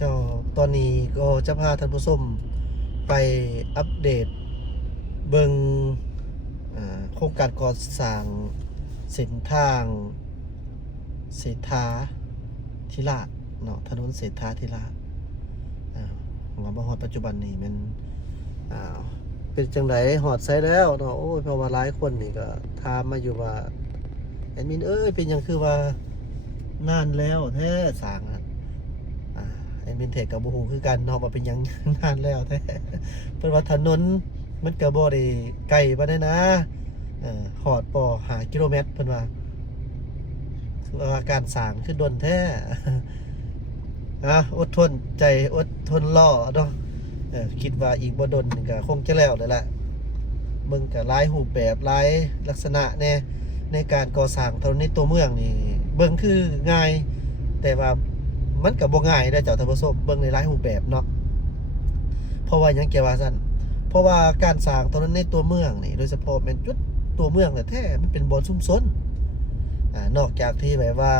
เจ้าตอนนี้ก็จะพาท่านผู้ชมไปอัปเดตเบิงโครงการก่อสร้างเส้นทางเศรษฐาธิราชเนาะถนนเศรษฐาธิราชว่าบ่ฮอดปัจจุบันนี้มันเป็นจังไดฮอดไสแล้วเนาะโอ้ยเพราะว่าหลายคนนี่ก็ถามมาอยู่ว่าแอดมินเป็นหยังคือว่านานแล้วแท้สร้างแอดมินเทคกับบ่ฮู้คือกันเนาะว่าเป็นหยัง นานแล้วแท้เพิ่นว่าถนนมันก็บ่ได้ไกลปานใดนะฮอดบ่5 กิโลเมตรเพิ่นว่าคือว่าการสร้างคือดนแท้ อดทนใจอดทนรอเนาะคิดว่าอีกบ่ดนก็คงจะแล้วนั่นแหละเบิ่งก็หลายรูปแบบหลายลักษณะแน่ในการก่อสร้างถนนในตัวเมืองนี่เบิ่งคือง่ายแต่ว่ามันก็บ่ง่ายได้เจ้าท่านผู้ชมเบิ่งในหลายรูปแบบเนาะเพราะว่าหยังเกี่ยวว่าซั่นเพราะว่าการสร้างถนนในตัวเมืองนี่โดยเฉพาะแม่นจุดตัวเมืองแท้ๆมันเป็นบ่อนซุมซนนอกจากที่แบบว่า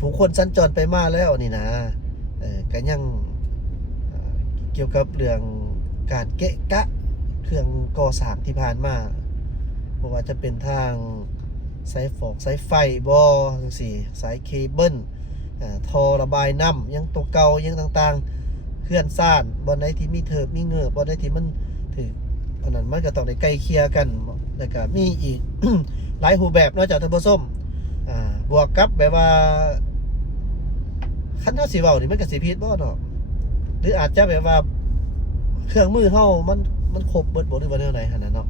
ผู้คนสัญจรไปมาแล้วนี่นะก็ยังเกี่ยวกับเรื่องการเกะกะเครื่องก่อสร้างที่ผ่านมาบ่ว่าจะเป็นทางสายสายไฟบ่จังซี่สายเคเบิลท่อระบายน้ำยังตัวเก่ายังต่างๆเคลื่อนซ่านบ่ใดที่มีเถิบมีเงือบบ่ใดที่มันถืออันนั้นมันก็ต้องได้ใกล้เคียกันแล้วก็มีอีก หลายรูปแบบเนาะจากท่านผู้ชมบวกกับแบบว่าคันเฮาสิเว้านี่มันก็สิผิดบ่เนาะหรืออาจจะแบบว่าเครื่องมือเฮามันครบเบิดบ่หรือว่าแนวใดหั่นน่ะเนาะ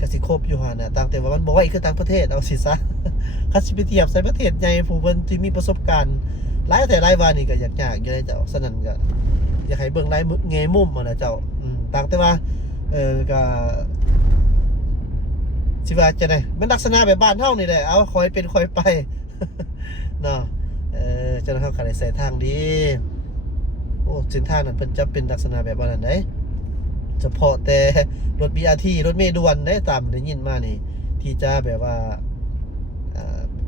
ก็สิครบอยู่หั่นน่ะต่างแต่ว่ามันบ่ไหวคือต่างประเทศเอาสิซะ คันสิไปเทียบใส่ประเทศใหญ่ผู้เพิ่นที่มีประสบการณ์หลายแต่หลายว่านี่ก็ยากๆอยู่เด้เจ้าฉะนั้นก็อยากให้เบิ่งหลายแง่มุมอะนะเจ้าต่างแต่ว่าก็สิว่าจะได้มันลักษณะแบบบ้านเฮานี่แหละเอาค่อยเป็นค่อยไป เนาะเจ้าเฮาก็ได้ใส่ทางดีโอ้เส้นทางนั้นเพิ่นจะเป็นลักษณะแบบว่านั้นเด้เฉพาะแต่รถ BRT รถเมล์ด่วนได้ตามได้ยินมานี่ที่จะแบบว่า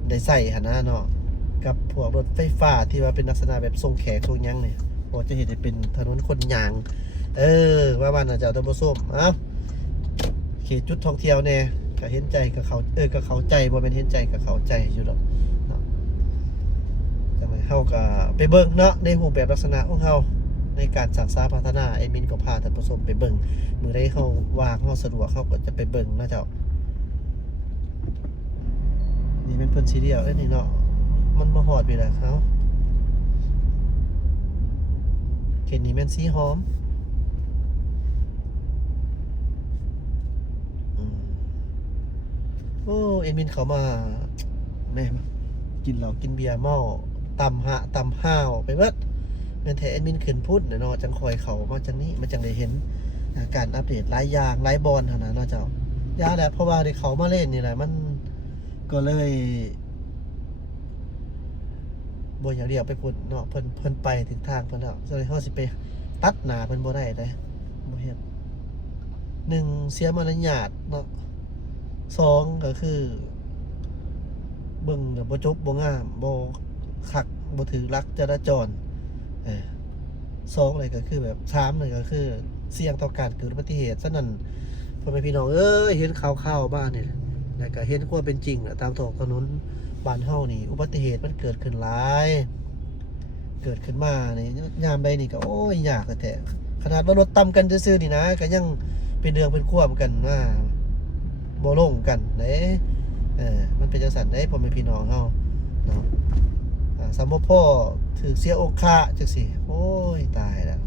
ได้ใส่หั่นนะเนาะกับพวกรถไฟฟ้าที่ว่าเป็นลักษณะแบบส่งแขกส่งหยังนี่โอ้จะเห็นได้เป็นถนนคนยางว่าบ้านน่ะเจ้าท่านผู้ชมเขตจุดท่องเที่ยวแน่ก็เห็นใจกับเขาก็เข้าใจบ่แม่นเห็นใจก็เข้าใจอยู่ดอกเนาะจังได๋เฮาก็ไปเบิ่งเนาะในรูปแบบลักษณะของเฮาในการศึกษาพัฒนาไอ้มินก็พาท่านผู้ชมไปเบิ่งมื้อใดเฮาว่างเฮาสะดวกเฮาก็จะไปเบิ่งเนาะเจ้านี่เป็นเพิ่นสีเดียวนี่เนาะมันบ่ฮอดพี่ล่ะเฮาเขตนี้แม่นสีหอมโอ้เอมินเขามาแม่กินเหล้ากินเบียร์เมาตำห้าวไปเบิดแม่นแท้เอมินขึ้นพุ่นเนาะจังคอยเขามาจังนี้มันจังได้เห็นการอัปเดตหลายอย่างหลายบอลหั่นน่ะเนาะเจ้ายาแหละเพราะว่าได้เขามาเล่นนี่แหละมันก็เลยบ่อยากเรียกไปพุ่นเนาะเพิ่นไปถึงทางเพิ่นแล้วก็เลยเฮาสิไปตัดหน้าเพิ่นบ่ได้เด้บ่เฮ็ด1เสียมารยาทเนาะ2ก็คือเบิ่งแล้วบ่จบบ่งามบ่คักบ่ถูกหลักจราจร2เลยก็คือแบบ3เลยก็คือเสี่ยงต่อการเกิดอุบัติเหตุฉะนั้นพ่อแม่พี่น้องเห็นข่าวๆบ้านนี่แล้วก็เห็นความเป็นจริงตามท้องถนนบ้านเฮานี่อุบัติเหตุมันเกิดขึ้นหลายเกิดขึ้นมานี่ยามใดนี่ก็โอ้ยยากแท้ขนาดว่ารถต่ำกันซื่อๆนี่นะก็ยังเป็นเรื่องเป็นความกันว่าบ่ลงกันเด้มันเป็นจังซั่นเด้พ่อแม่พี่น้องเฮาเนาะสำบ่พอถูกเสียโอกาสจังซี่โอ้ยตายแล้ว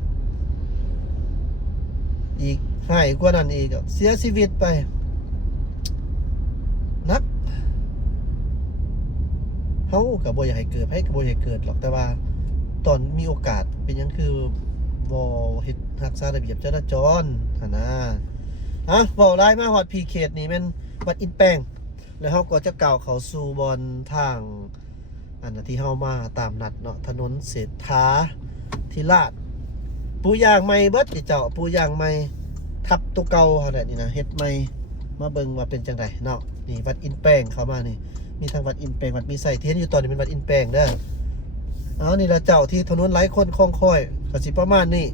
อีกหายกว่านั้นอีกเสียชีวิตไปนักเฮาก็บ่อยากให้เกิดไผก็บ่อยากให้เกิดหรอกแต่ว่าตอนมีโอกาสเป็นหยังคือบ่เฮ็ดรักษาระเบียบจราจรหั่นนะเว้าหลายมาฮอดพี่เขตนี่แม่นวัดอินแปงแล้วเฮาก็จะก้าวเข้าสู่บอนทางอันที่เฮามาตามนัดเนาะถนนเศรษฐาธิราชปูยางใหม่เบิดเจ้าปูยางใหม่ทับตัวเก่าหั่นน่ะนี่นะเฮ็ดใหม่มาเบิ่งว่าเป็นจังไดเนาะนี่วัดอินแปงเข้ามานี่มีทางวัดอินแปงวัดมีไสที่เห็นอยู่ตอนนี้เป็นวัดอินแปงเด้อ เอานี่ละเจ้าที่ถนนหลายคนคล่องค่อยก็สิประมาณนี้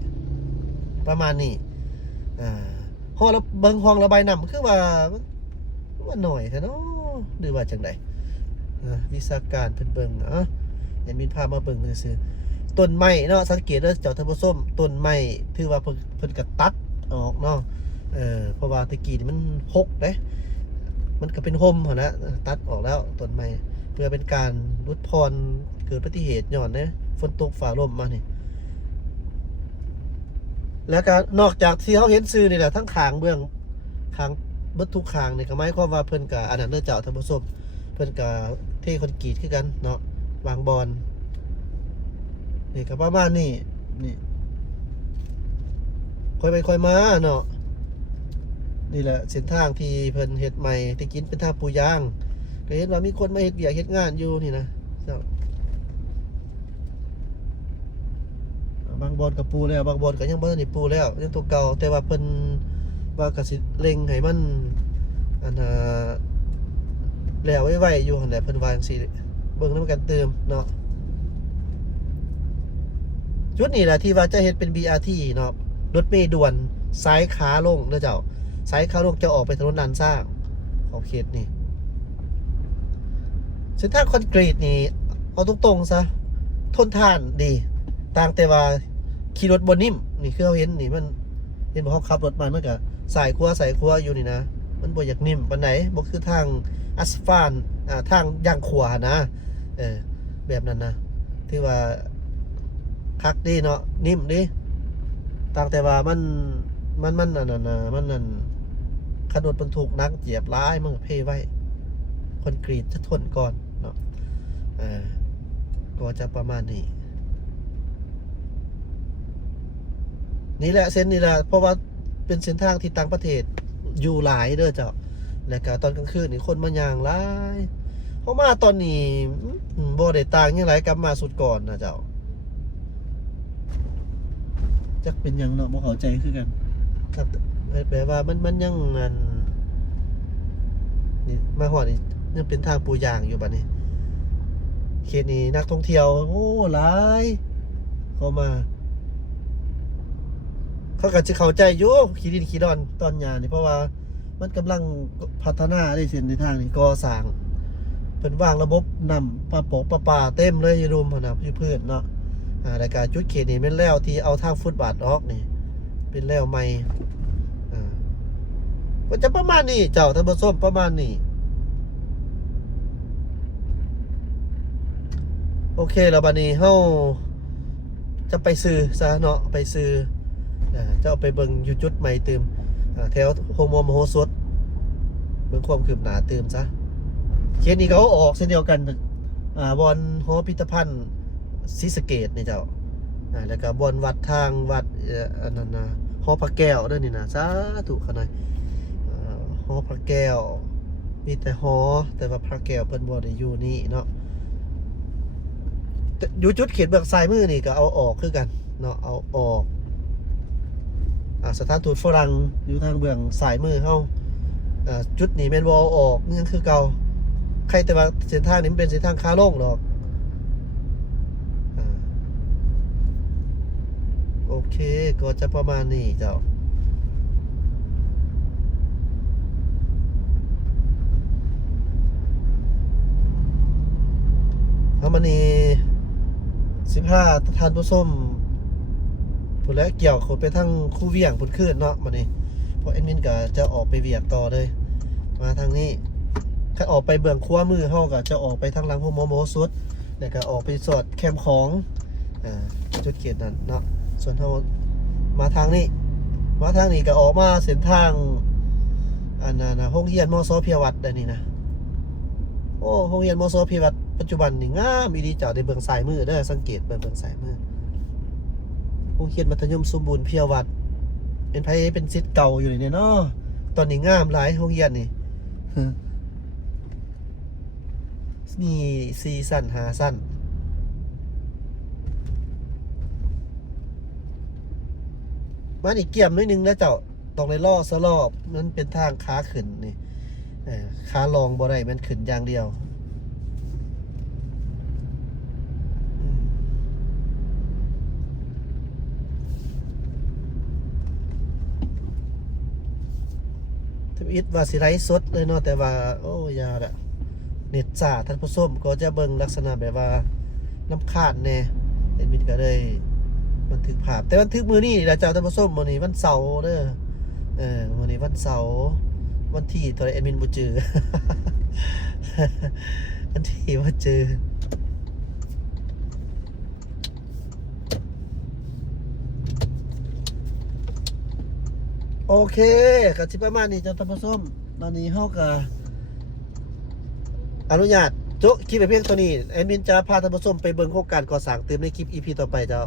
อ่าห้องระเบิงห้องระบายน้ำคือว่ามันหน่อยแท้เนาะหรือว่าจังไดวิชาการเพิ่นเบิ่งอย่ามีภาพมาเบิ่งซื่อๆต้นไม้เนาะสังเกตเด้อเจ้าท่านผู้ชมต้นไม้ถือว่าเพิ่นก็ตัดออกเนาะเพราะว่าตะกี้นี่มันหกเด้มันก็เป็นห่มหั่นนะตัดออกแล้วต้นไม้เพื่อเป็นการลดพรเกิดอุบัติเหตุย้อนเด้ฝนตกฟ้ารั่มมานี่แล้วก็นอกจากที่เขาเห็นซื่อนี่แหละทั้งข้างเบื้องข้างเบิดทุกข้างนี่ก็หมายความว่าเพิ่นก็อันนั้นเด้อเจ้าท่านผู้ชมเพิ่นก็เทคอนกรีตคือกันเนาะวางบอลนี่ก็ประมาณนี้นี่ค่อยไปค่อยมาเนาะนี่แหละเส้นทางที่เพิ่นเฮ็ดใหม่ตะกี้เป็นทางปูยางก็เห็นว่ามีคนมาเฮ็ดเวียกเฮ็ดงานอยู่นี่นะเจ้าบางบอนกับปูแล้วบางบอนก็ยังบ่ทันได้ปูแล้วยังตัวเก่าแต่ว่าเพิ่นว่าก็สิเร่งให้มันอันแล้วไว้อยู่หั่นแหละเพิ่นว่าจังซี่เบิ่งนำกันเติมเนาะจุดนี้แหละที่ว่าจะเฮ็ดเป็น BRT เนาะรถเมล์ด่วนสายขาลงเด้อเจ้าสายขาลงจะออกไปถนนลานสร้างของเขตนี่เส้นทางคอนกรีตนี่เอาตรงๆซะทนทานดีต่างแต่ว่าขี่รถบนนิ่มนี่คือเราเห็นนี่มันเห็นบ่เขาขับรถมามันก็สายครัวอยู่นี่นะมันบ่อยากนิ่มปานใดบ่คือทางอัสฟาลต์ทางย่างขวานะแบบนั้นนะที่ว่าคักดีเนาะนิ่มดีต่างแต่ว่ามันนั่นมันขับรถบรรทุกนักเหยียบร้ายมันก็เพไว้คอนกรีตจะทนก่อนเนาะก็จะประมาณนี้นี่แหละเส้นนี่แหละเพราะว่าเป็นเส้นทางที่ต่างประเทศอยู่หลายเด้อเจ้าและก็ตอนกลางคืนนี่คนมาย่างหลายเพราะมาตอนนี้บ่ได้ต่างยังไงกลับมาสุดก่อนนะเจ้าจักเป็นหยังเนาะบ่เข้าใจคือกันครับแปลว่ามันยังนี่มาฮอดนี่ยังเป็นทางปูยางอยู่บัดนี้เขตนี้นักท่องเที่ยวโอ้หลายเข้ามาเขาก็จะเข้าใจอยู่ขี้ดินขี้ดอนตอนหญ้านี่เพราะว่ามันกำลังพัฒนาได้เส้นในทางนี้ก่อสร้างเพิ่นวางระบบน้ำประปาเต็มเลยอยู่รุมหั่นน่ะพืชเนาะแล้วก็จุดเขตนี่แม่นแล้วที่เอาทางฟุตบาทออกนี่เป็นแล้วใหม่ก็จะประมาณนี้เจ้าท่านผู้ชมประมาณนี้โอเคแล้วบัดนี้เฮาจะไปซื้อซะเนาะไปซื้อจะเอาไปเบิ่งอยู่จุดใหม่เติมแถวโฮโมมโหสถเบิ่งความคืบหน้าเติมซะเขตนี้เขาออกเช่นเดียวกันบอนหอพิพิธภัณฑ์ศรีสะเกษนี่เจ้าแล้วก็บอนวัดทางวัดอันนั้นนะหอพระแก้วเด้อนี่นะสาธุขนาดหอพระแก้วมีแต่หอแต่ว่าพระแก้วเพิ่นบ่ได้อยู่นี่เนาะอยู่จุดเขตเบื้องซ้ายมือนี่ก็เอาออกคือกันเนาะเอาออกสถานทูตฝรั่งอยู่ทางเบื้องซ้ายมือเฮาจุดนี้แม่นบ่เอาออกยังคือเก่าใครแต่ว่าเส้นทางนี้มันเป็นเส้นทางขาลงดอกโอเคก็จะประมาณนี้เจ้าเอามานี่15ท่านผู้ชมพุ่นแล้วเกี่ยวคนไปทั้งคู่เวียงพุ่นขึ้นเนาะมานี่เพราะแอดมินก็จะออกไปเวียงต่อเลยมาทางนี้ถ้าออกไปเบื้องขวามือเฮาก็จะออกไปทางหลังโฮโมโมสุดแล้วก็ออกไปสอดแคมป์ของจุดเขตนั้นเนาะส่วนเฮามาทางนี้ก็ออกมาเส้นทางอันนั้นนะโรงเรียนมส.เพียวัดได้นี่นะโอ้โรงเรียนมส.เพียวัดปัจจุบันนี่งามอีหลีเจ้าได้เบื้องซ้ายมือเด้อสังเกตเบื้องซ้ายมือโรงเรียนมัธยมสมบูรณ์เพียวัดเป็นศิษย์เก่าอยู่นี่เนาะตอนนี้งามหลายโรงเรียนนี่มี4 สั้น5 สั้นมานี่เกี่ยมนิดนึงแล้วเจ้าต้องเลยล่อสลอบมันเป็นทางขาขึ้นนี่ขาลองบ่ได้มันขึ้นอย่างเดียว อิดว่าสิไลฟ์สดเลยเนาะแต่ว่าโอ้ยาละเน็ตจ้าท่านผู้ชมก็จะเบิ่งลักษณะแบบว่าน้ำขาดแน่แอดมินก็เลยบันทึกภาพแต่บันทึกมื้อนี้ล่ะเจ้าท่านผู้ชมมื้อนี้วันเสาร์เด้อมื้อนี้วันเสาร์วันที่ตัวแอดมินบ่เจอ วันที่บ่เจอโอเคก็สิประมาณนี้เจ้าท่านผู้ชมตอนนี้เฮาก็อนุญาตโจ๊ะคลิปไปเพียงตัวนี้แอดมินจะพาท่านผู้ชมไปเบิ่งโครงการก่อสร้างเติมในคลิป EP ต่อไปเจ้า